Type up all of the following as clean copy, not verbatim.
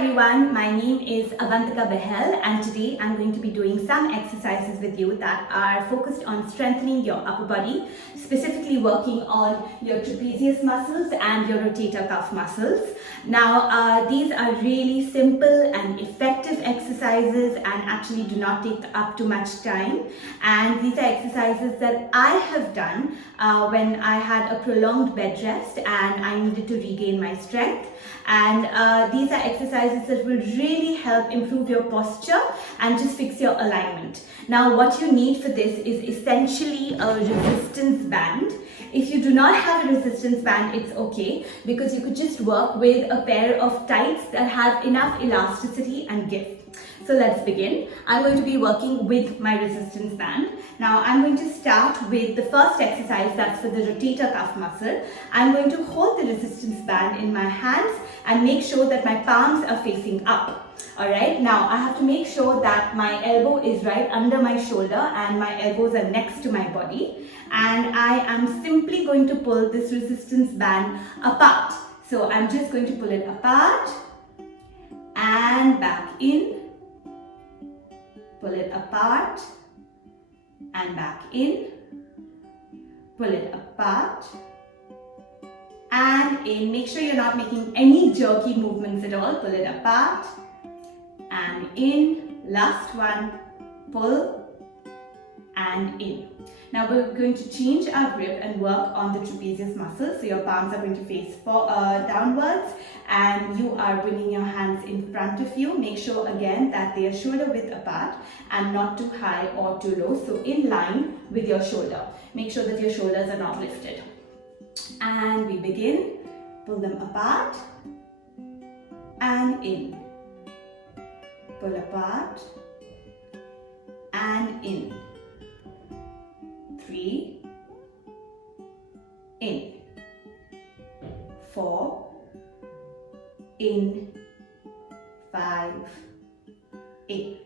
everyone, my name is Avantika Bahl and today I'm going to be doing some exercises with you that are focused on strengthening your upper body, specifically working on your trapezius muscles and your rotator cuff muscles. Now these are really simple and effective exercises and actually do not take up too much time, and these are exercises that I have done when I had a prolonged bed rest and I needed to regain my strength. And these are exercises that will really help improve your posture and just fix your alignment. Now what you need for this is essentially a resistance band. If you do not have a resistance band, it's okay, because you could just work with a pair of tights that have enough elasticity and give. So let's begin. I'm going to be working with my resistance band. Now I'm going to start with the first exercise, that's for the rotator cuff muscle. I'm going to hold the resistance band in my hands and make sure that my palms are facing up. Alright, now I have to make sure that my elbow is right under my shoulder and my elbows are next to my body. And I am simply going to pull this resistance band apart. So I'm just going to pull it apart and back in. Pull it apart and back in. Pull it apart and in. Make sure you're not making any jerky movements at all. Pull it apart and in. Last one. Pull and in. Now we're going to change our grip and work on the trapezius muscle. So your palms are going to face downwards and you are bringing your hands in front of you. Make sure again that they are shoulder width apart and not too high or too low. So in line with your shoulder. Make sure that your shoulders are not lifted. And we begin. Pull them apart and in. Pull apart and in. 3, in, 4, in, 5, in.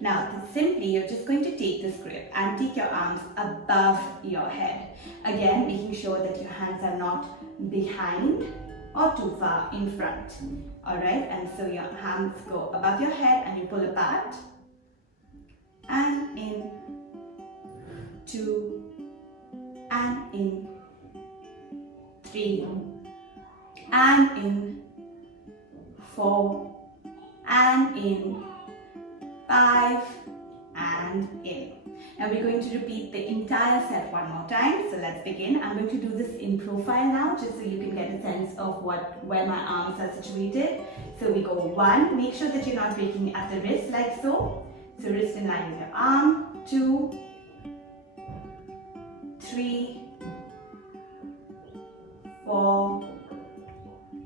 Now simply you're just going to take this grip and take your arms above your head. Again, making sure that your hands are not behind or too far in front. Alright, and so your hands go above your head and you pull apart and in. 2 and in, 3 and in, 4 and in, 5 and in. Now we're going to repeat the entire set one more time. So let's begin. I'm going to do this in profile now, just so you can get a sense of where my arms are situated. So we go 1. Make sure that you're not breaking at the wrist like so. So wrist in line with your arm. 2, 3, 4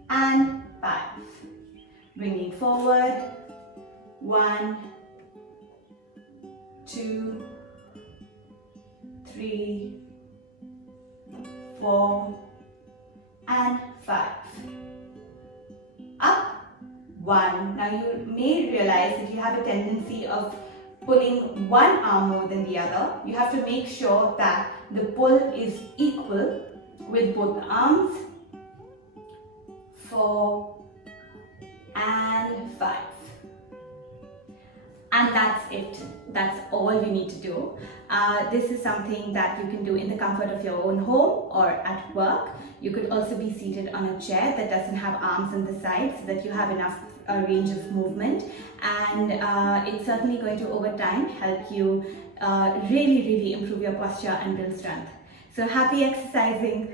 and 5. Bringing forward. 1, 2, 3, 4 and 5. Up. 1. Now you may realize that you have a tendency of pulling one arm more than the other. You have to make sure that the pull is equal with both the arms. 4 and 5. And that's it. That's all you need to do. This is something that you can do in the comfort of your own home or at work. You could also be seated on a chair that doesn't have arms on the side so that you have enough range of movement, and it's certainly going to over time help you really improve your posture and build strength. So happy exercising.